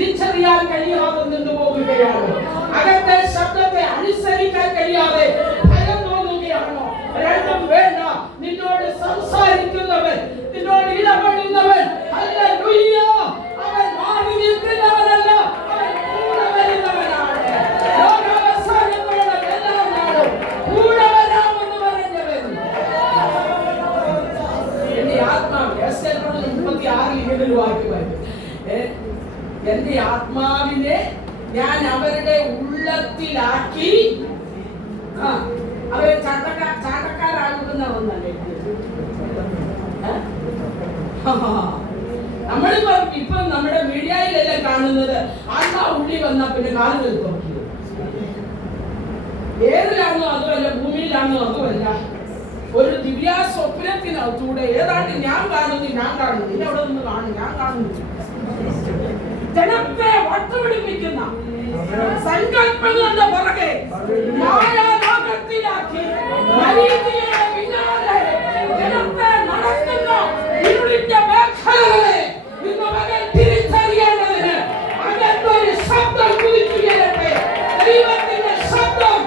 തിരിച്ചറിയാൻ കഴിയാതെ നിന്നു പോകുകയാണ്. അകത്തെ ശബ്ദത്തെ അനുസരിക്കാൻ കഴിയാതെ ഭയം തോന്നുകയാണോ? രണ്ടും വേണ്ട. നിന്നോട് സംസാരിക്കുന്നവൻ, നിന്നോട് ഇടപെടുന്നവൻ, ഹല്ലേലൂയ, അവൻ മാറി നിൽക്കുന്നവനല്ല, അവൻ കൂടെ വരുന്നവനാണ്. ലോകാവസാനത്തോളം എല്ലാ നാളും കൂടെ വരാമെന്ന് പറഞ്ഞവൻ. എന്റെ ആത്മാവ് 36 ഇങ്ങനൊരു വാക്യമായിരുന്നു. എന്റെ ആത്മാവിനെ ഞാൻ അവരുടെ ഉള്ളത്തിലാക്കി. അവരെ ചാട്ടക്കാരാകുന്ന ഒന്നല്ലേ ഇപ്പൊ നമ്മുടെ മീഡിയയിലെല്ലാം കാണുന്നത്. ആത്മാ ഉള്ളി വന്നാ പിന്നെ കാലുകൾ നോക്കി ഏതിലാണോ അതുമല്ല, ഭൂമിയിലാണോ അതുമല്ല, ഒരു ദിവ്യ സ്വപ്നത്തിനകത്തൂടെ ഏതാണ്ട് ഞാൻ കാണുന്നു ഇനി അവിടെ നിന്ന് കാണും, ഞാൻ കാണുന്നു. ജനത്തെ വട്ടുപിടിപ്പിക്കുന്ന സങ്കല്പങ്ങളുടെ പുറകെ മായാലോകത്തിലാക്കി മരീചിയുടെ പിന്നാലെ ജനത്തെ നടത്തുന്ന ഇരുളിന്റെ മേഖലകളെ ഇന്ന് മകൻ തിരിച്ചറിയേണ്ടതിന് അകത്തൊരു ശബ്ദം കുതിക്കുകയട്ടെ. ദൈവത്തിന്റെ ശബ്ദം.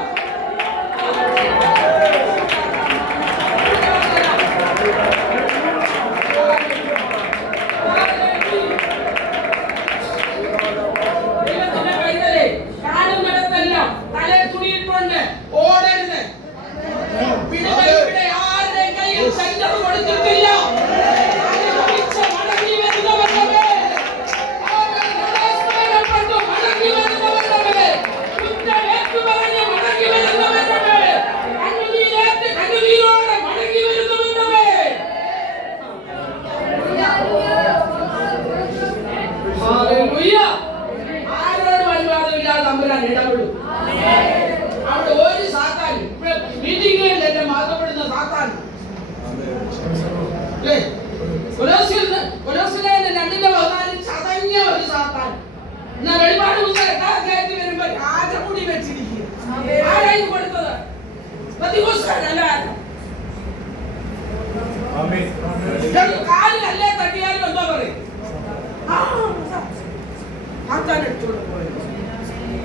കാലിലല്ലേ തട്ടിയാലും എന്താ പറയും?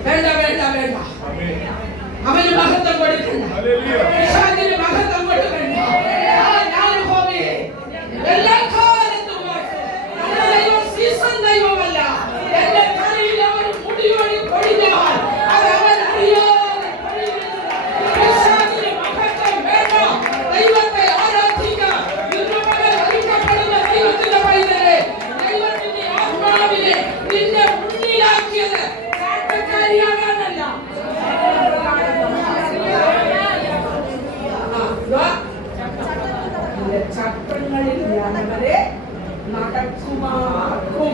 വേണ്ട വേണ്ട വേണ്ട, അവന് മഹത്വം കൊടുക്കണ്ട, മഹത്വം കൊടുക്കണ്ട. എല്ലാ കാലത്തും സീസൺ ദൈവമല്ല. എന്റെ തലയിൽ അവൻ മുടിയോടി പൊടിഞ്ഞാൽ അത് അവൻ അറിയാതെ മഹത്വം വേണ്ട. ദൈവത്തെ ആരാധിക്കുക. ദൈവത്തിന്റെ പൈതലെ, ദൈവത്തിന്റെ ആത്മാവിനെ നിന്റെ മുന്നിലാക്കിയത് ചാട്ടക്കാരിയാകാനല്ല. ചട്ടങ്ങളിൽ ഞാനവരെ നടക്കുമാക്കും.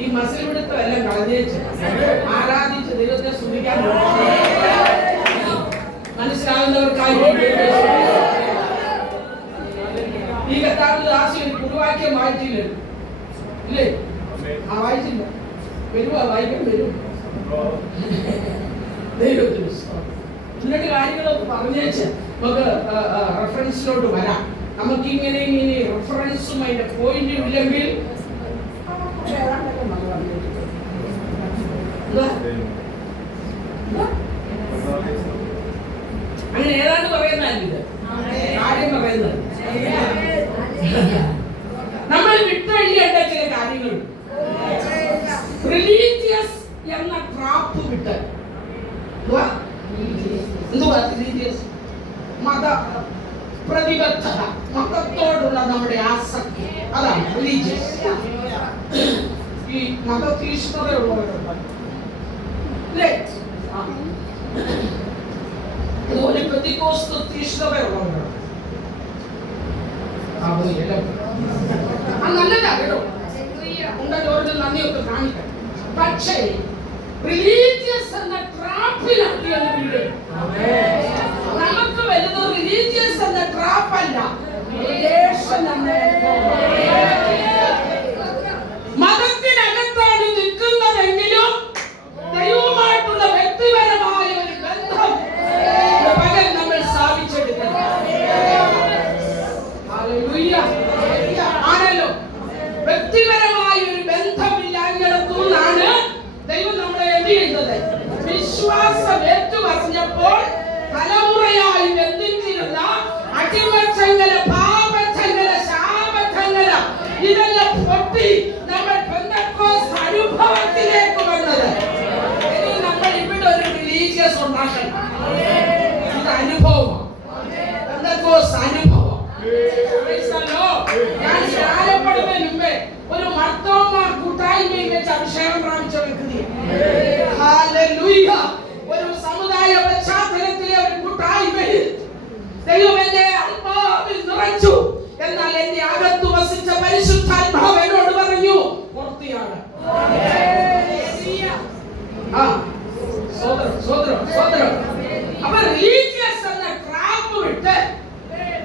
ഈ മസിൽ പിടുത്തം എല്ലാം കളഞ്ഞേച്ച് ആരാധിച്ച് ദൈവത്തെ സ്തുതിക്കാൻ മനസ്സിലാകുന്നവർക്കായി ഈ കർത്താവിന്റെ ദാസി ഒരു പുതുവാക്യം വായിച്ചില്ല, ഇല്ലേ? വായിച്ചില്ല. വരുവാ, വായിക്കാൻ വരും. ദൈവത്തിന് എന്നിട്ട് കാര്യങ്ങളൊക്കെ പറഞ്ഞേച്ച് നമുക്ക് റെഫറൻസിലോട്ട് വരാം. നമുക്കിങ്ങനെ ഇങ്ങനെ റെഫറൻസും അതിന്റെ പോയിന്റും ഇല്ലെങ്കിൽ അങ്ങനെ ഏതാണ്ട് പറയുന്നതല്ല, കാര്യം പറയുന്നത്. നമ്മൾ വിട്ടഴിയേണ്ട ചില കാര്യങ്ങൾ. റിലീജിയസ് എന്ന ട്രാപ്പ് വിട്ട് മത പ്രതിബദ്ധത, മതത്തോടുള്ള നമ്മുടെ ആസക്തി, അതാണ് റിലീജിയസ്. ഈ മതതീഷ്ണതയുള്ളവരുണ്ട്, അതുപോലെ പെന്തിക്കോസ്ത് തീഷ്ണതയുള്ളവരുണ്ട്. നല്ലതാ കേട്ടോ, ഉണ്ടല്ലോ നന്ദിയൊക്കെ കാണിക്കാം. പക്ഷേ റിലീജിയസ് എന്ന ട്രാപ്പിലാക്കി നമുക്ക് വലുത് റിലീജിയസ് എന്ന ട്രാപ്പല്ല, മതത്തിനകത്താണ് നിൽക്കുന്നതെങ്കിലും ദൈവവുമായിട്ടുള്ള വ്യക്തിപരമായ ഒരു ബന്ധം പകൽ നമ്മൾ സ്ഥാപിച്ചെടുക്കണം. എന്നാൽ എന്റെ അകത്ത് വസിച്ച പരിശുദ്ധാത്മാവ് എന്നോട് പറഞ്ഞു പുറത്തിയാണ്. അപ്പൊ റിലീജിയസ് എന്ന ട്രാപ്പ് വിട്ട്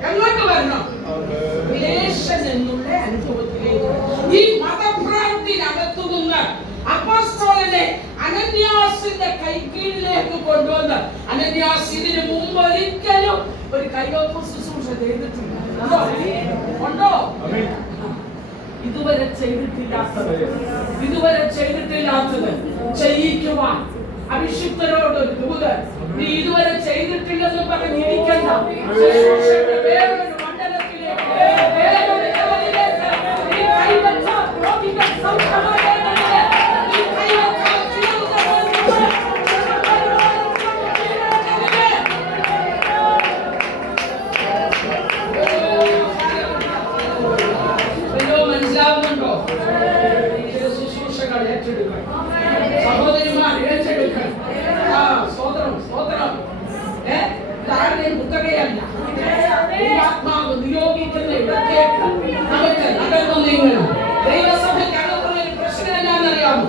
എങ്ങോട്ട് വരണം? റിലേഷൻ എന്നുള്ള അനുഭവത്തിലേക്ക്. ഈ മതഭ്രാന്തിനകത്തു നിന്ന് അപ്പോസ്തലനെ അനന്യാസിന്റെ കൈക്കീഴിലേക്ക് കൊണ്ടുവന്ന്, അനന്യാസ് ഇതിനു മുമ്പ് ഒരിക്കലും ഒരു കൈവപ്പ് ശുശ്രൂഷ ചെയ്തിട്ടില്ല. ഉണ്ടോ? ഇതുവരെ ചെയ്തിട്ടില്ലാത്തത് ചെയ്യിക്കുവാൻ അഭിഷിക്തരോട് ഒരു ദൂതൻ, നീ ഇതുവരെ ചെയ്തിട്ടില്ലെന്ന് പറഞ്ഞിരിക്കണ്ട. വേറൊരു മണ്ഡലത്തിലേക്ക്, വേറൊരു ലെവലിലേക്ക് നീ കൈവച്ചാൽ രോഗികൾ സൗഖ്യമാകേണ്ടതിന്, നീ കൈവച്ചാൽ മനസ്സിലാവുന്നുണ്ടോ? ശുശ്രൂഷകൾ ഏറ്റെടുക്കാൻ, സഹോദരിമാർ ഏറ്റെടുക്കാൻ. സ്തോത്രം സ്തോത്രം. താഴെ കുത്തകയല്ല, ആത്മാവ് നിയോഗിക്കുന്ന ഇടത്തേക്ക് നമുക്ക് നടന്നു നീങ്ങണം. ദൈവസഭയ്ക്കകത്തുള്ള ഒരു പ്രശ്നം എന്നാണെന്നറിയാമോ?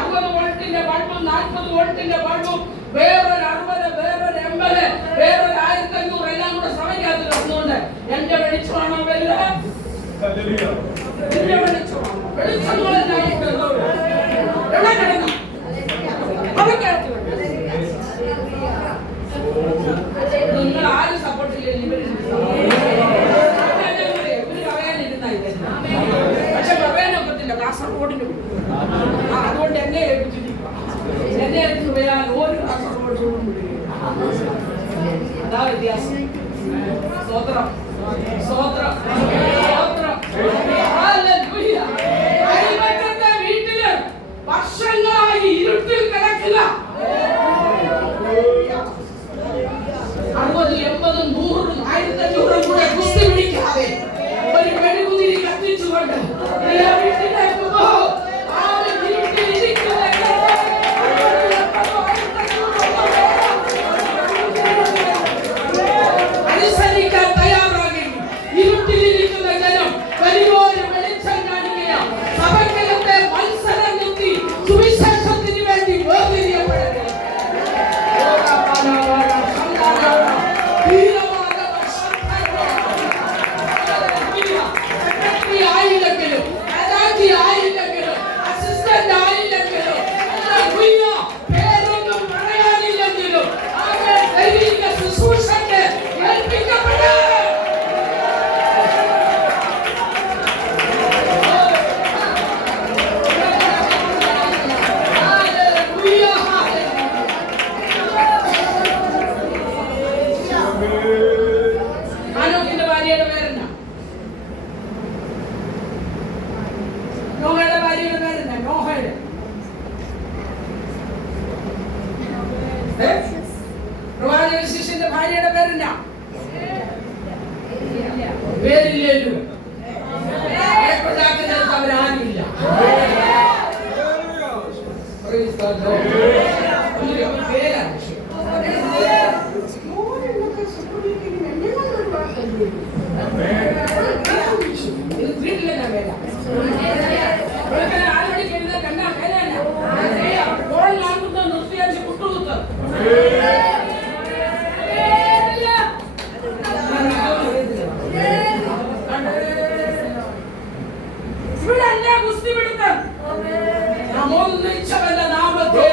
60 വോൾട്ടിന്റെ ബൾബും 40 വോൾട്ടിന്റെ ബൾബും വേറൊരു 60, വേറൊരു 80, വേറൊരു 1500 എല്ലാം കൂടെ സഭയ്ക്കകത്ത് കിടന്നുകൊണ്ട് എന്റെ വെളിച്ചമാണോ വലുത്? എന്റെ വെളിച്ചമാണോ? വെളിച്ചങ്ങളെല്ലാം എവിടെ കിടന്നു? അവയ്ക്കകത്ത് നിങ്ങൾ ആരും സപ്പോർട്ട് ചെയ്യില്ല. പക്ഷെ പറയാനൊക്കത്തില്ല, കാസർഗോഡിന് അതുകൊണ്ട് എന്നെ ഏൽപ്പിച്ചിരിക്കുക. എന്നെ എടുത്ത് പോയാൽ ഒരു കാസർഗോഡിനും വിടുകയില്ല. അതാ വ്യത്യാസം. സ്തോത്രം സ്തോത്രം സ്തോത്രം. അയൽപക്കത്തെ വീട്ടില് വർഷങ്ങളായി ഇരുട്ടിൽ കിടക്കില്ല. 60, 80, 100, 1500 കൂടെ കുസ്തി പിടിക്കാതെ ഒരു മെഴുകുതിരി കത്തിച്ചുകൊണ്ട് വീട്ടിലേക്ക് പോ. അനുസരിക്കാൻ തയ്യാറാകി. ഇരുട്ടിലിരിക്കുന്ന ജനം വലിയൊരു വെളിച്ചം കാണിക്കുക. സഭയ്ക്കകത്തെ മത്സരം നിർത്തി സുവിശേഷത്തിന് വേണ്ടി വേർതിരിയപ്പെടരുത്. ആയില്ലെങ്കിലും അസിസ്റ്റന്റ് ആയില്ലെങ്കിലും പേരൊന്നും പറയാനില്ലെങ്കിലും ദൈവിക ശുശ്രൂഷയ്ക്ക് ഏൽപ്പിക്കപ്പെടേ. ആനോക്കിന്റെ ഭാര്യയുടെ പേരെന്നാ? നോഹയുടെ ഭാര്യയുടെ പേരെന്നാ? നോഹയുടെ പ്രവാചക ശിഷ്യന്റെ ഭാര്യയുടെ പേരെന്നാ? പേരില്ലേലും അവരാരുമില്ല. പേരാണ് വീട്ടിലെ വേല. ആരോടിക്ക് എഴുതാൻ കണ്ടാ പേരല്ല. ഓൾ നാൽപ്പത് നിർത്തിയടിച്ച് കുട്ടുകുത്ത്. ഇവിടെ അല്ല കുസ്തി പിടുത്തം. നമോന്നയിച്ചവന്റെ നാമത്തിൽ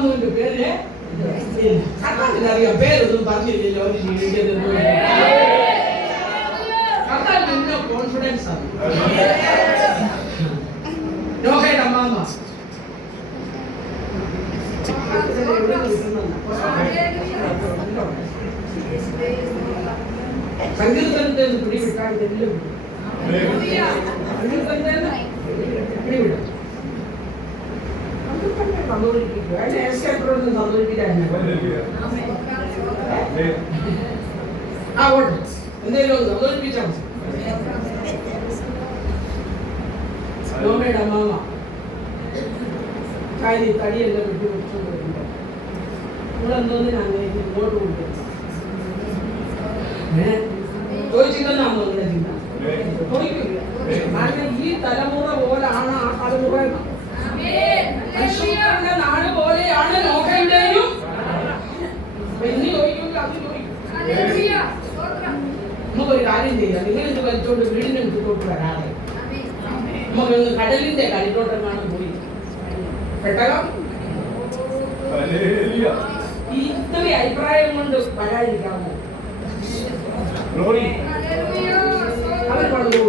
അമ്മുവിന്റെ പേര് കർത്താവിനറിയാം. പേരൊന്നും പറഞ്ഞില്ലല്ലോ അവര് ജീവിക്കുന്നത്. കർത്താവിന് എന്നെ കോൺഫിഡൻസ് ആണ്. നോഹയുടെ അമ്മാമ്മ സങ്കീർത്തനത്തെ പിടിവിട്ടാൽ ഇതെല്ലാം പിടിവിടും. സന്തോഷിപ്പിക്കുക. അതിനെ എസ്കേപ്പറൊന്നും സന്തോഷിപ്പിക്കാറില്ല. ആ ഓട്ടെ എന്തെങ്കിലും ഒന്ന് സന്തോഷിപ്പിച്ചാൽ മതി. നോഹയുടെ അമ്മാമ്മ കാര്യം തടിയെല്ലാം വിട്ടു കൊടുത്തുകൊണ്ടിരുന്നു. നിങ്ങളെന്തോന്നിനാണ് ഇങ്ങോട്ട് കൊണ്ടുവരുന്നത്? ചോദിച്ചില്ലെന്നാണോ നിങ്ങളുടെ ചിന്ത? ചോദിക്കില്ല. കാരണം ഈ തലമുറ പോലാണ് ആ തലമുറ. മനുഷ്യന്റെ നാട് പോലെയാണ് നോഹയുടെയും. ഇനി ചോദിക്കില്ല, അത് ചോദിക്കും. നമുക്കൊരു കാര്യം ചെയ്യാം. നിങ്ങളിത് വലിച്ചോണ്ട് വീടിന്റെ മുറ്റത്തോട്ട് വരാതെ നമുക്കൊന്ന് കടലിന്റെ കരത്തോട്ടെങ്ങാണ് പോയി പെട്ടകം ഇത്രയും അഭിപ്രായം കൊണ്ട് വരാതിരിക്കാമോ? അവർ പറഞ്ഞു.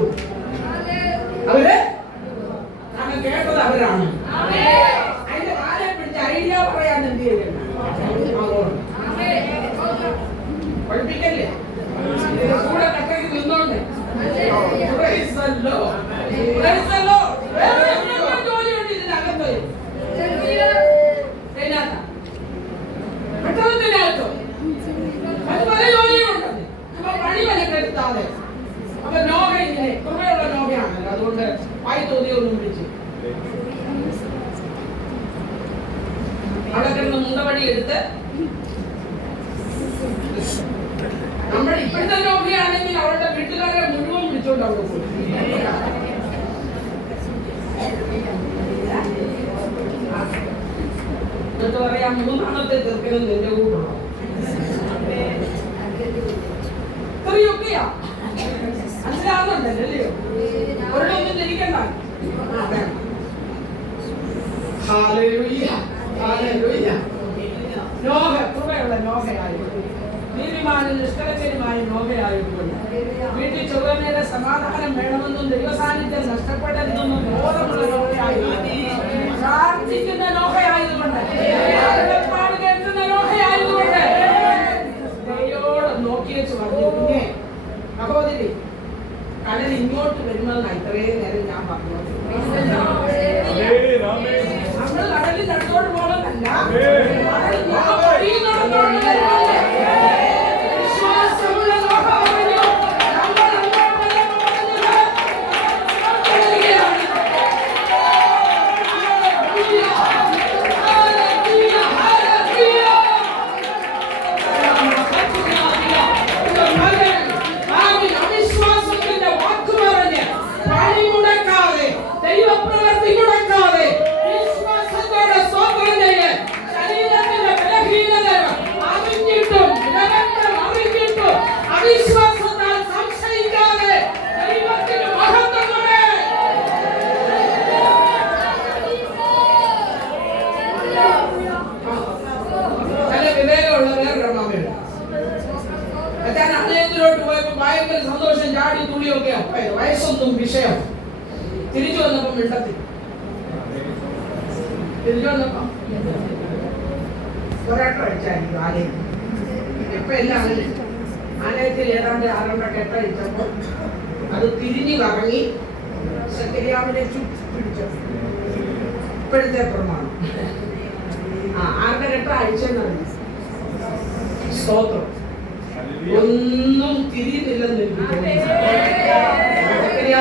അവര് നമ്മൾ കേട്ടത് അവരാണ്. അതിന്റെ കാലെ പിടിച്ച് ഐഡിയ പറയാൻ എന്ത് ചെയ്യണം? പഠിപ്പിക്കല്ലേ? കൂടെ കട്ടക്ക് നിന്നോണ്ട് ജോലിയുണ്ട് ഇതിനകത്ത്. പെട്ടെന്നതിനകത്തോ അത് പല ജോലികളുണ്ട്. അപ്പൊ പണി വിലക്കെടുത്താതെ അപ്പൊ നോഹ ഇങ്ങനെ കുറേയുള്ള നോഹയാണല്ലോ. അതുകൊണ്ട് വായി തോന്നിയൊന്നും വിളിച്ചു അവിടെ കിടന്ന് മുണ്ടപടി എടുത്ത് നമ്മൾ ഇപ്പോഴത്തെ നോഹയാണെങ്കിൽ അവളുടെ വീട്ടുകാരെ മുഴുവൻ വിളിച്ചോണ്ട് അവിടെ പോയി. എന്നിട്ട് പറയാം, മൂന്നാമത്തെ ചെറുക്കനും നിന്റെ കൂട്ടുള്ളൂ. ഇത്രയൊക്കെയാ മനസ്സിലാവുന്നുണ്ടല്ലോ അല്ലയോ? ഒരിടൊന്നും ധരിക്കണ്ട. നോഹ കൃപയുള്ള നോഹയായിരുന്നു. നീതിമാനും നിഷ്കളങ്കനുമായ നോഹയായിരുന്നു. വീട്ടിൽ ചൊവ്വമേലെ സമാധാനം വേണമെന്നും ദൈവസാന്നിധ്യം നഷ്ടപ്പെടരുതെന്നും ബോധമുള്ള നോഹയായിരുന്നു. പ്രാർത്ഥിക്കുന്ന നോഹയായതുകൊണ്ട്, കേൾക്കുന്ന നോഹയായതുകൊണ്ട് ദൈവയോട് നോക്കിയേച്ച് പറഞ്ഞു, പിന്നെ സഹോദരി കടൽ ഇങ്ങോട്ട് വരുമെന്ന് ഇത്രയും നേരം ഞാൻ പറഞ്ഞു. നമ്മൾ കടലിൽ നടന്നോട് പോകണമെന്നല്ല, വിശ്വാസമുള്ള നോഹ പറഞ്ഞു. സന്തോഷം ചാടി തുള്ളിയൊക്കെ വയസ്സൊന്നും വിഷയം. തിരിച്ചു വന്നപ്പം മിണ്ടത്തി. തിരിച്ചു വന്നപ്പം ഒരട്ടം അടിച്ചായിരിക്കും ആലയം. എപ്പോ എല്ലാം ആലയത്തിൽ ഏതാണ്ട് 6 കെട്ടടിച്ചപ്പോൾ അത് തിരിഞ്ഞു കറങ്ങി സെക്കരിയാവിനെ ചുറ്റിപ്പിടിച്ചു. ഇപ്പോഴത്തെ പ്രമാണം 6 കെട്ട അഴിച്ചെന്നറിഞ്ഞു. സ്തോത്രം. ഒന്നും തിരിയുന്നില്ലെന്ന് എനിക്ക്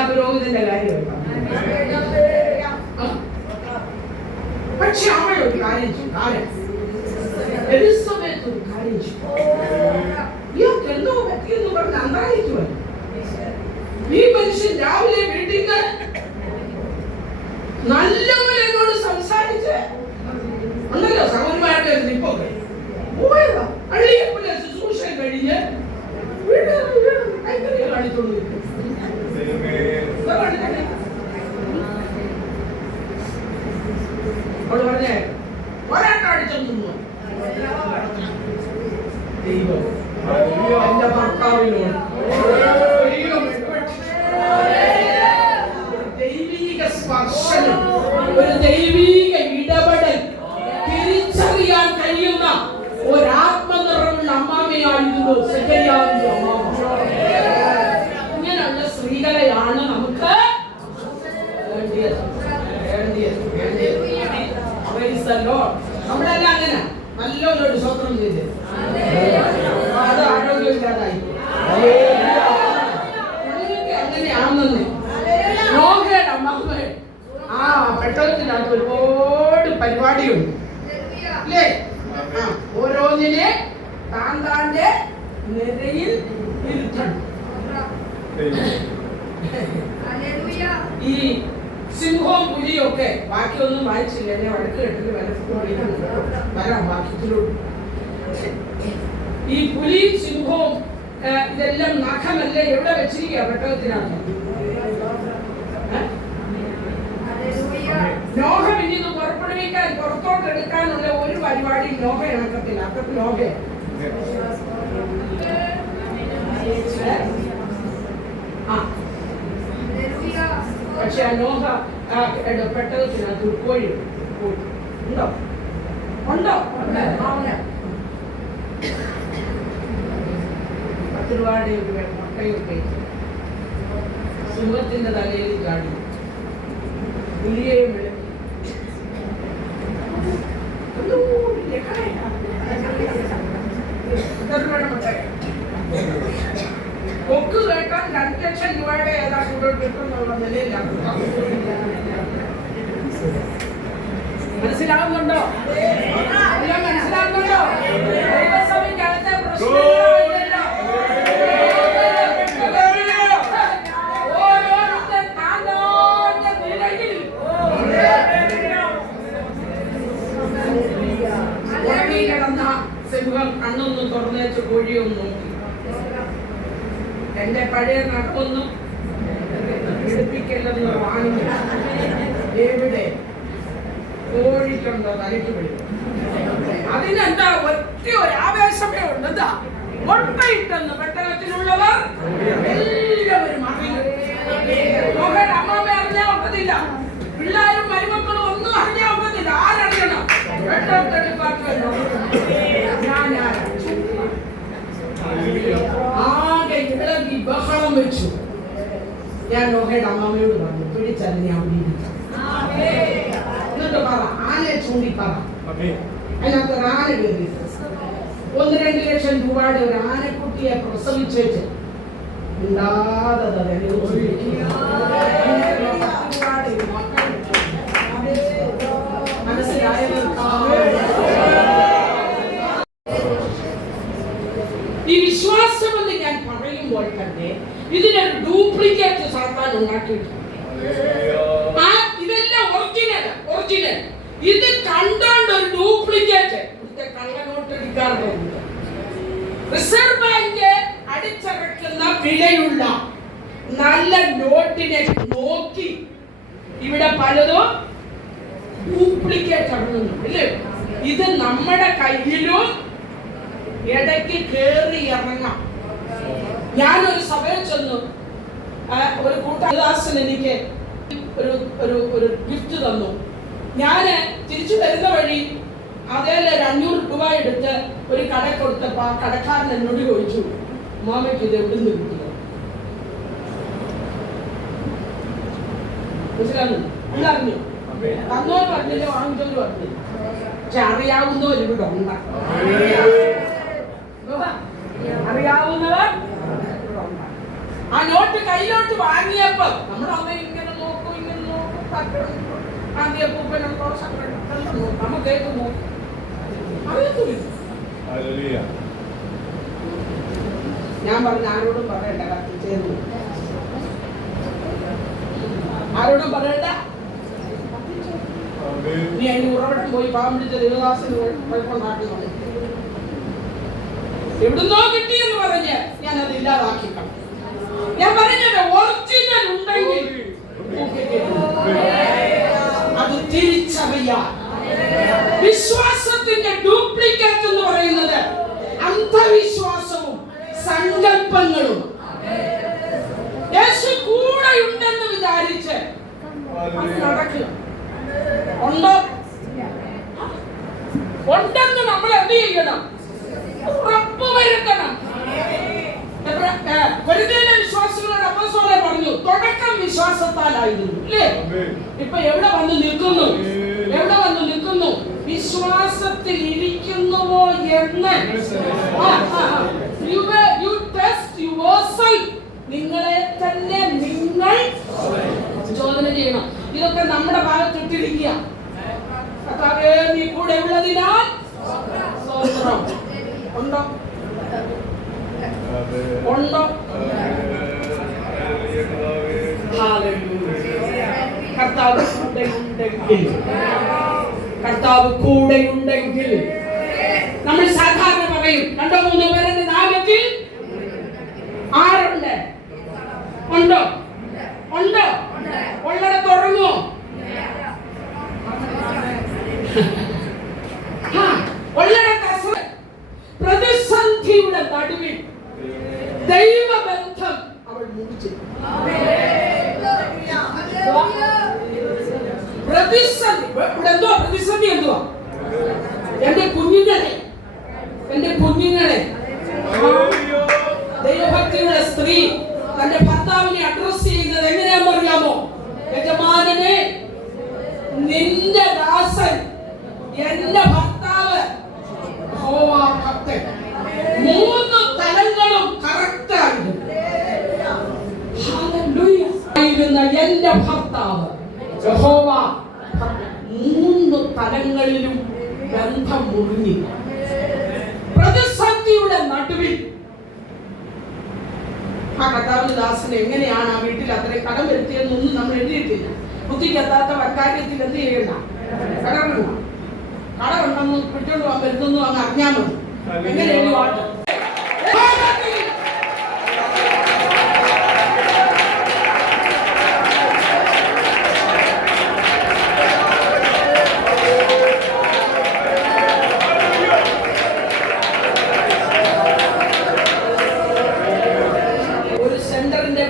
പുരോഹിതന്റെ കാര്യം. പക്ഷെ അവൾ ഒരു കാര്യം ചെയ്യും. എലിസബത്ത് ഒരു കാര്യം ചെയ്യും. ഇയാൾക്ക് എന്തോ പറ്റിയെന്ന് പറഞ്ഞ് അന്തായിരിക്കുമല്ലോ. ഈ മനുഷ്യൻ രാവിലെ വീട്ടിൽ നല്ലപോലെ എന്നോട് സംസാരിച്ച് ഉണ്ടല്ലോ. സൗന്ദര്യമായിട്ട് ഒരു നിപ്പൊക്കെ പോയതാ. പള്ളിയെപ്പോലെ ശുശ്രൂഷ കഴിഞ്ഞ് കാണിച്ചോണ്ട് അവള് പറഞ്ഞേ ഒരാട്ടം അടിച്ചൊന്നും നല്ലൊരു സ്വപ്നം ചെയ്ത് അത് ആരോഗ്യമില്ലാതായി. അങ്ങനെയാണെന്ന് നോക്കേണ്ട അമ്മ. ആ പെട്ടകത്തിനകത്ത് ഒരുപാട് പരിപാടിയുണ്ട് അല്ലേ? ആ ഓരോന്നിനെ താന്റെ നിരയിൽ ഇരുത്തണം. ഈ സിംഹവും പുലിയും ഒക്കെ ബാക്കിയൊന്നും വായിച്ചില്ല. എന്നെ വഴക്ക് കേട്ടിട്ട് വരാം വാക്യത്തിലോട്ട്. ഈ പുലി സിംഹവും ഇതെല്ലാം നഖമല്ല എവിടെ വെച്ചിരിക്കുക? പെട്ടകത്തിനകത്ത്. നോഹ പിന്നീട് പുറപ്പെടുവിക്കാൻ പുറത്തോട്ട് എടുക്കാനുള്ള ഒരു പരിപാടി നോഹ ഇണക്കത്തില്ല. അതൊക്കെ നോഹ പക്ഷെ ആ നോഹ പെട്ടകത്തിനകത്ത് കോഴി ഉണ്ടോ? ഉണ്ടോ? 10 രൂപയുടെ മുട്ടയൊക്കെ സിംഹത്തിന്റെ തലയിൽ ചാടി പുലിയെയും കൊക്ക് കേട്ടാൽ 2 ലക്ഷം രൂപയുടെ ഏതാ കൂടുതൽ കിട്ടുന്നുള്ള നിലയിലാണ്. മനസ്സിലാവുന്നുണ്ടോ? മനസ്സിലാവുന്നുണ്ടോ? ദൈവസഭയ്ക്കകത്തെ പ്രശ്നങ്ങളില്ലല്ലോ. ഓരോരുത്തർ താങ്കളുടെ നിലയിൽ കിടന്ന സിംഹം കണ്ണൊന്നും തുറന്നേച്ച് കോഴിയൊന്നും നോക്കി. എന്റെ പഴയ നഖമൊന്നും പിടിപ്പിക്കല്ലെന്ന് വാങ്ങി. എവിടെ കോഴിക്കുണ്ടോ തലയ്ക്ക് പിടിക്കും? അതിനെന്താ ഒറ്റ ഒരു ആവേശമേ ഉള്ളതാ. മുട്ടയിട്ടെന്ന് പെട്ടകത്തിലുള്ളവർ എല്ലാവരും അറിഞ്ഞു. അമ്മാമ്മ അറിഞ്ഞാൽ ഒക്കത്തില്ല, പിള്ളേരും മരുമക്കളും ഒന്നും അറിഞ്ഞാൽ ഒക്കത്തില്ല. ആരറിയണം? പെട്ടകത്തെ ഡിപ്പാർട്ട്മെന്റ്. ആകെ ഇളകി ബഹളം വെച്ചു. ഞാൻ നോഹയുടെ അമ്മാമ്മയോട് പറഞ്ഞു, പിടിച്ചതിനെ ഞാൻ പിടിക്കാം. എന്നിട്ട് പറ, ആനയെ ചൂണ്ടി പറ. അതിനകത്ത് ഒരു ആന കയറി 1-2 ലക്ഷം രൂപയുടെ ഒരു ആനക്കുട്ടിയെ പ്രസവിച്ചേച്ച് ഉണ്ടാതെ മനസ്സിലായത്. ഈ വിശ്വാസമെന്ന് ഞാൻ പറയുമ്പോൾ തന്നെ ഇതിനൊരു ഡ്യൂപ്ലിക്കേറ്റ് സാത്താൻ ഉണ്ടാക്കിയിട്ടുണ്ട്. ഇതെല്ലാം ഒറിജിനൽ. ഇത് കണ്ടോണ്ട് ഒരു ഡ്യൂപ്ലിക്കേറ്റ് കള്ളനോട്ടടിക്കാറുണ്ട്. റിസർവ് ബാങ്ക് അടിച്ചിറക്കുന്ന വിലയുള്ള നല്ല നോട്ടിനെ നോക്കി ഇവിടെ പലതും ഡ്യൂപ്ലിക്കേറ്റ് ആണെന്ന് അല്ലേ? ഇത് നമ്മുടെ കയ്യിലും ഇടയ്ക്ക് കേറി ഇറങ്ങാം. ഞാനൊരു സഭയിൽ ചെന്നു. ഒരു കൂട്ടാദാസൻ എനിക്ക് ഒരു ഗിഫ്റ്റ് തന്നു. ഞാന് തിരിച്ചു വരുന്ന വഴി അതേലെ 500 രൂപ എടുത്ത് ഒരു കട കൊടുത്തപ്പോ ആ കടക്കാരൻ എന്നോട് ചോദിച്ചു, മാമയ്ക്ക് ഇത് എവിടെ നിന്ന് കിട്ടിയോ? അറിഞ്ഞു തന്നോ പറഞ്ഞില്ല, വാങ്ങിച്ചോന്ന് പറഞ്ഞില്ല. പക്ഷെ അറിയാവുന്നവർ ഇവിടെ ഉണ്ട്. അറിയാവുന്നവർ ആ നോട്ട് കയ്യിലോട്ട് വാങ്ങിയപ്പോ നമ്മൾ അമ്മ ഇങ്ങനെ നോക്കും ആദ്യപ്പൂപ്പനുണ്ടോ നമ്മ കേൾക്കുമോ? ഞാൻ പറഞ്ഞ ആരോടും പറയണ്ട, കത്തിച്ചേർന്നു. ആരോടും പറയണ്ട. നീ അതിന് ഉറവിടം പോയി പാവം പിടിച്ച ദേവദാസന് കുഴപ്പമുണ്ടാക്കുന്നു. എവിടുന്നോ കിട്ടിയെന്ന് പറഞ്ഞ് ഞാനത് ഇല്ലാതാക്കിക്കാം. ഞാൻ പറഞ്ഞത് ഒറിജിനൽ ഉണ്ടെങ്കിൽ അത് തിരിച്ചറിയാം. വിശ്വാസത്തിന്റെ ഡ്യൂപ്ലിക്കേറ്റ് എന്ന് പറയുന്നത് അന്ധവിശ്വാസവും സങ്കല്പങ്ങളും. യേശു കൂടെ ഉണ്ടെന്ന് വിചാരിച്ച് നടക്കുക. ഉണ്ടെന്ന് നമ്മൾ എന്ത് ചെയ്യണം? ഉറപ്പുവരുത്തണം. കൊരിന്ത്യയിലെ വിശ്വാസികളോട് അപ്പോസ്തലൻ പറഞ്ഞു, പറഞ്ഞു. തുടക്കം വിശ്വാസത്താലായിരുന്നു അല്ലേ? ഇപ്പൊ എവിടെ വന്ന് നിൽക്കുന്നു? എവിടെ വന്ന് നിൽക്കുന്നു? വിശ്വാസത്തിൽ ഇരിക്കുന്നുവോ എന്ന് you test yourself. നിങ്ങളെ തന്നെ നിങ്ങൾ ചോദന ചെയ്യണം. ഇതൊക്കെ നമ്മുടെ ഭാഗത്തിട്ടിരിക്കുക. കർത്താവേ, നീ കൂടെ ഉള്ളതിനാൽ സ്തോത്രം. ഉണ്ടോ? ഉണ്ടോ? കർത്താവ് കൂടെയുണ്ടെങ്കിൽ, കർത്താവ് കൂടെയുണ്ടെങ്കിൽ നമ്മൾ സാധാരണ പറയും 2-3 പേരുടെ നാമത്തിൽ ആരുണ്ട്? ഉണ്ടോ? ഉണ്ടോ? ഉള്ളിടത്ത് ഉറങ്ങുമോ? ഉള്ളിടത്ത് പ്രതിസന്ധിയുടെ നടുവിൽ ദൈവബന്ധം അവൾ മുറിച്ചു. പ്രതിസന്ധി എന്തുവാ? പ്രതിസന്ധി എന്തുവാ? എന്റെ കുഞ്ഞുങ്ങളെ ദൈവഭക്തിയുടെ സ്ത്രീ തന്റെ ഭർത്താവിനെ അഡ്രസ് ചെയ്യുന്നത് എങ്ങനെയാണെന്ന് അറിയാമോ? യജമാനനെ, നിന്റെ ദാസൻ എന്റെ ഭർത്താവ് ഭക്തൻ. 3 തലങ്ങളും കറക്റ്റ് ആയിരുന്നു. എന്റെ ഭർത്താവ് യഹോവ 3 തലങ്ങളിലും ബന്ധം മുറിഞ്ഞു. പ്രതിസന്ധിയുടെ നടുവിൽ ആ കർത്താവിന്റെ ദാസന് എങ്ങനെയാണ് ആ വീട്ടിൽ അത്രയും കടം വരുത്തിയെന്നൊന്നും നമ്മൾ എഴുതിയിട്ടില്ല. ബുദ്ധിക്കെത്താത്ത വക്കാര്യത്തിൽ എന്ത് ചെയ്യണ്ട? കടമുണ്ടെന്ന് പിറ്റോണ്ട് പോകാൻ വരുന്നു അങ്ങ് അറിഞ്ഞാൽ മതി. എങ്ങനെ എഴുതി വാട്ട്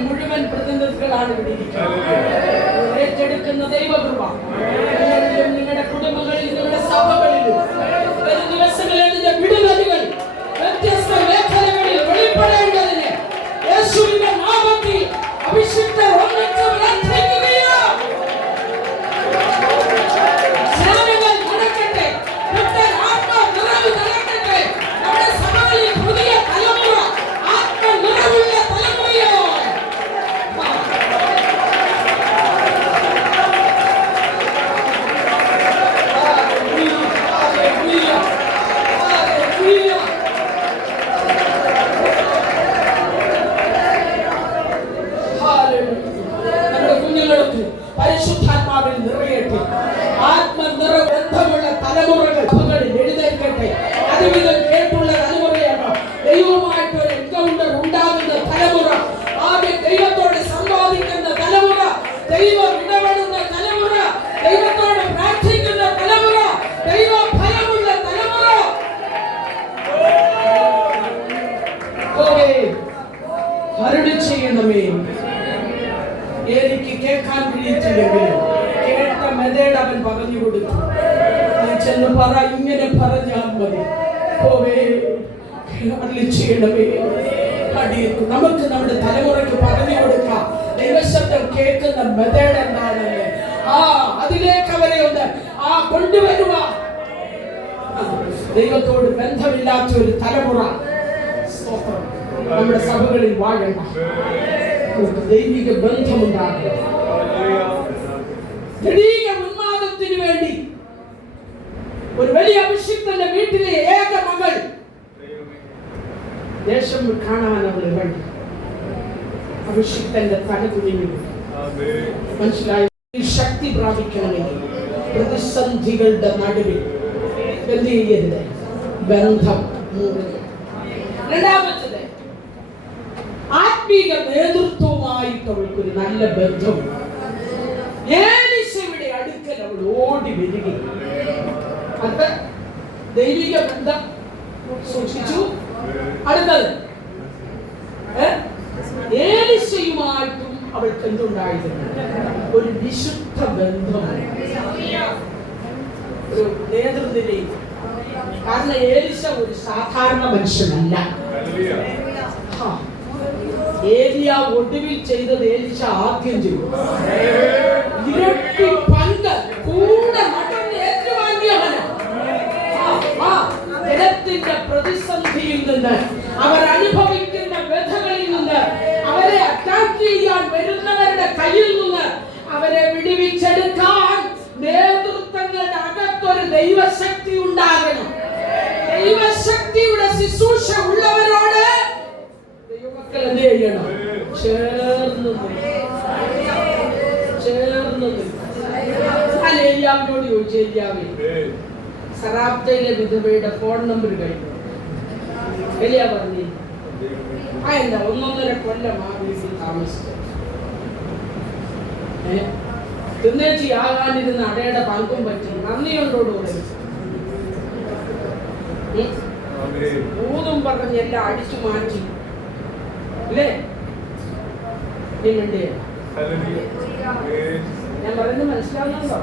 മുഴുവൻ പ്രതിനിധികളാണ് ഇവിടെ ഇരിക്കുന്നത്. ഏറ്റെടുക്കുന്ന ദൈവകൃപ നിങ്ങളുടെ കുടുംബങ്ങളിൽ, നിങ്ങളുടെ സഭകളിലും വരും ദിവസങ്ങളിൽ അതിന്റെ വിടുതലുകൾ വ്യത്യസ്ത മേഖലകളിൽ വെളിപ്പെടേണ്ടതിന് യേശുവിന്റെ നാമത്തിൽ അഭിഷിക്തർ ഒന്നിച്ച് പ്രാർത്ഥിക്കുകയാണ്. സേവനങ്ങൾ നടക്കട്ടെ, ആത്മനിറവ് നടക്കട്ടെ. നമ്മുടെ സഭകളിൽ പുതിയ തലമുറ ആത്മനിറവുള്ള തലമുറയോ പരിശുദ്ധാത്മാവിൽ നിറയട്ടെ. ആത്മനിറവ് ബന്ധമുള്ള തലമുറകൾ സഭകളിൽ എഴുന്നേൽക്കട്ടെ. അതുവിധം കേട്ടുള്ള തലമുറയാണ്. ദൈവവുമായിട്ട് ഒരു എൻകൗണ്ടർ ഉണ്ടാകുന്ന തലമുറ, ആദ്യം ദൈവത്തോട് സംവാദിക്കുന്ന തലമുറ, ദൈവം ഇടപെടുന്ന തലമുറ, ദൈവത്തോട് പ്രാർത്ഥിക്കുന്ന തലമുറ, ദൈവ ഭയമുള്ള തലമുറ. അരുളി ചെയ്യണമേ. എനിക്ക് കേൾക്കാൻ കഴിയത്തില്ലെങ്കിലും കേട്ട മെതേഡ് അവൻ പറഞ്ഞു കൊടുത്തു. നീ ചെന്ന് പറ, ഇങ്ങനെ പറഞ്ഞാൽ മതി. അരുളി ചെയ്യണമേ. നമുക്ക് നമ്മുടെ തലമുറയ്ക്ക് പറഞ്ഞു കൊടുക്കാം ദൈവശബ്ദം കേൾക്കുന്ന മെതേഡ് എന്താണെന്ന്. അതിലേക്ക് അവരെ ഒന്ന് കൊണ്ടുവരുക. ദൈവത്തോട് ബന്ധമില്ലാത്ത ഒരു തലമുറ നമ്മുടെ സഭകളിൽ വാഴണ്ട. ദൈവിക ബന്ധമുണ്ടാകും. ദൈവിക ഉന്മാദത്തിന് വേണ്ടി ഒരു വലിയ അഭിഷിക്തന്റെ വീട്ടിലെ ഏക മകൾ ദേശം കാണാൻ അവർ വേണ്ടി അഭിഷിക്തന്റെ തലകുനിഞ്ഞു. മനസ്സിലായി? ശക്തി പ്രാപിക്കണമെങ്കിൽ പ്രതിസന്ധികളുടെ നടുവിൽ എന്ത് ചെയ്യരുത്? ബന്ധം. രണ്ടാമത്തത്, ആത്മീക നേതൃത്വവുമായിട്ട് അവൾക്കൊരു നല്ല ബന്ധം. ഏലീശയുടെ അടുക്കൽ അവൾ ഓടി വരികയും അത് ദൈവിക ബന്ധം സൂക്ഷിച്ചു. അടുത്തത്, ഏലീശയുമായിട്ടും അവൾക്ക് എന്തുണ്ടായിരുന്നു? ഒരു വിശുദ്ധ ബന്ധം, ഒരു നേതൃനിരയിൽ. കാരണം ഏലീശ ഒരു സാധാരണ മനുഷ്യനല്ല. ഏലിയ ഒടുവിൽ ചെയ്തത് എലീശ ആദ്യം ചെയ്തു. ഇരട്ടി പങ്ക് കൂടെ നടന്ന് ഏറ്റുവാങ്ങിയവന് ജനത്തിന്റെ പ്രതിസന്ധിയിൽ നിന്ന്, അവർ അനുഭവിക്കുന്ന വ്യഥകളിൽ നിന്ന്, അവരെ അറ്റാക്ക് ചെയ്യാൻ വരുന്നവരുടെ കയ്യിൽ നിന്ന് അവരെ വിടുവിച്ചെടുക്കാൻ നേതൃത്വങ്ങളുടെ അകത്തൊരു ദൈവശക്തി ഉണ്ടാകണം. ദൈവശക്തിയുടെ ശുശ്രൂഷ ഉള്ളവരോട് ദൈവമക്കൾ എന്ത് ചെയ്യണം? ചേർന്ന് ഏലിയാവിനോട് ചോദിച്ചു, ഏലിയാവേ, സറാപ്തയിലെ വിധവയുടെ ഫോൺ നമ്പർ കഴിഞ്ഞു. ഏലിയാ പറഞ്ഞു, എന്താ 1.5 കൊല്ലം ആ വീട്ടിൽ താമസിച്ചത്. തിന്നേച്ചി ആകാനിരുന്ന അടയുടെ പങ്കും പറ്റി നന്ദിയോടുകൂടെ ൂതും പറഞ്ഞ് എല്ലാം അടിച്ചു മാറ്റി അല്ലേ? നിങ്ങളുടെ ഞാൻ പറയുന്നത് മനസ്സിലാവുന്നുണ്ടോ?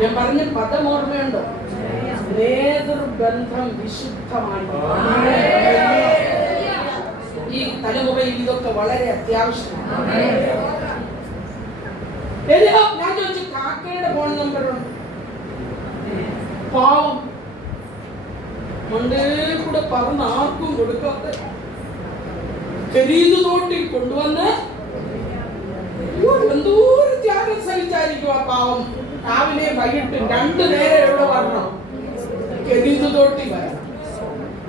ഞാൻ പറഞ്ഞ പദം ഓർമ്മയുണ്ടോ? നേതൃബന്ധം വിശുദ്ധമായി. ഈ തലമുറയിൽ ഇതൊക്കെ വളരെ അത്യാവശ്യമാണ്. ഞാൻ ചോദിച്ചു, കാക്കയുടെ ഫോൺ നമ്പറുണ്ട്. പാവം മണ്ടേ കൂടെ പറഞ്ഞ് ആർക്കും കൊടുക്കാത്ത കരീതു തോട്ടിൽ കൊണ്ടുവന്ന് എന്തോരം ത്യാഗം സഹിച്ചായിരിക്കും ആ പാവം. രാവിലെ വൈകിട്ട് 2 നേരം എവിടെ വരണം? കരീതു തോട്ടിൽ വരണം.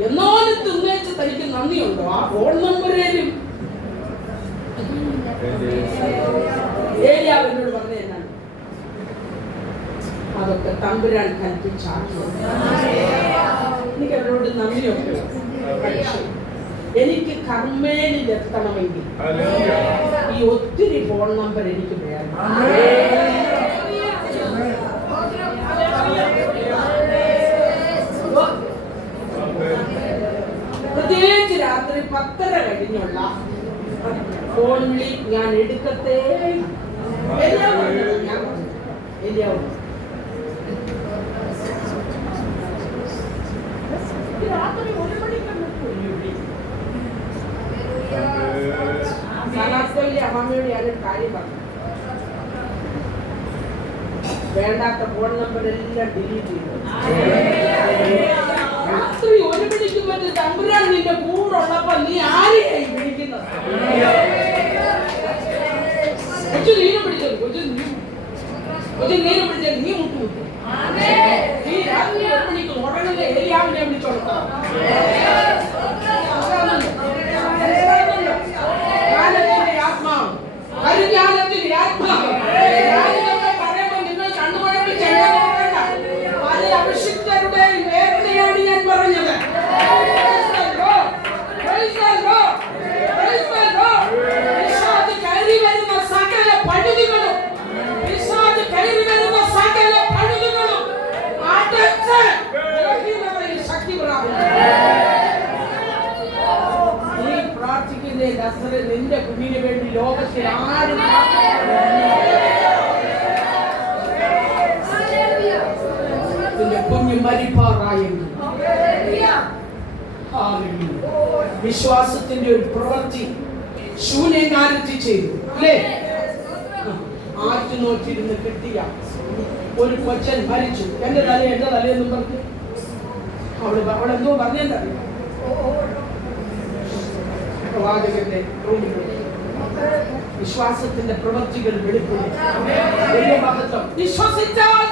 എന്നാലും തിന്നേച്ച് തനിക്ക് നന്ദിയുണ്ടോ? ആ ഫോൺ നമ്പരേലും ഏലിയാവിനോട് പറഞ്ഞ എന്നാണ്, അതൊക്കെ തമ്പുരാൻ കൽപ്പിച്ചാക്കി. എനിക്ക് അവരോട് നന്ദിയുണ്ട്. പക്ഷേ എനിക്ക് കർമ്മേലിൽ എത്തണമെങ്കിൽ ഈ ഒത്തിരി ഫോൺ നമ്പർ എനിക്ക് വേണം. പ്രത്യേകിച്ച് രാത്രി 10:30 കഴിഞ്ഞുള്ള ഫോൺ വിളി ഞാൻ എടുക്കത്തേ. രാത്രി 1 മണിക്കാണ് അമ്മയോട് ഞാനൊരു കാര്യം പറഞ്ഞു. വേണ്ടാത്ത ഫോൺ നമ്പർ എല്ലാം ഡിലീറ്റ് ചെയ്തു. രാത്രി 1 മണിക്ക് മറ്റേ തമ്പുരാൻ നിന്റെ കൂടുള്ളപ്പോ നീ ആരെയായി വിളിക്കുന്നത്? കൊച്ചു നീനും പിടിച്ചത്, കൊച്ചു നീനും പിടിച്ചത് നീ മുട്ടുമുട്ടു. നീ രാത്രി 1 മണിക്ക് ഉടനെ ഏലിയാവിനെ വിളിച്ചോളാം. പരിജ്ഞാനത്തിന്റെ ആത്മാവ് പറയുമ്പോൾ നിങ്ങൾ കണ്ണുമഴക്ക് ചെല്ല നോക്കണ്ട. പല അഭിഷിക്തരുടെയും വേദനയാണ് ഞാൻ പറഞ്ഞത്. പിശാച് കയറി വരുന്ന സകല പഴുതുകളും അടച്ച് ശക്തി പ്രാപിക്കും. നിന്റെ കുഞ്ഞിന് വേണ്ടി ലോകത്തിൽ ആരും നിന്റെ കുഞ്ഞ് മരിപ്പാറായെങ്കിൽ വിശ്വാസത്തിന്റെ ഒരു പ്രവൃത്തി ശൂന്യകാലത്തിൽ ചെയ്തു അല്ലേ? ആറ്റുനോറ്റിരുന്ന് കിട്ടിയ ഒരു കൊച്ചൻ മരിച്ചു. എന്റെ തലയെന്നും പറഞ്ഞു അവളെന്തോ പറഞ്ഞെന്തറിയാം. പ്രവാചകന്റെ വിശ്വാസത്തിന്റെ പ്രവൃത്തികൾ വെളിപ്പെടുത്തി. വിശ്വസിച്ചാൽ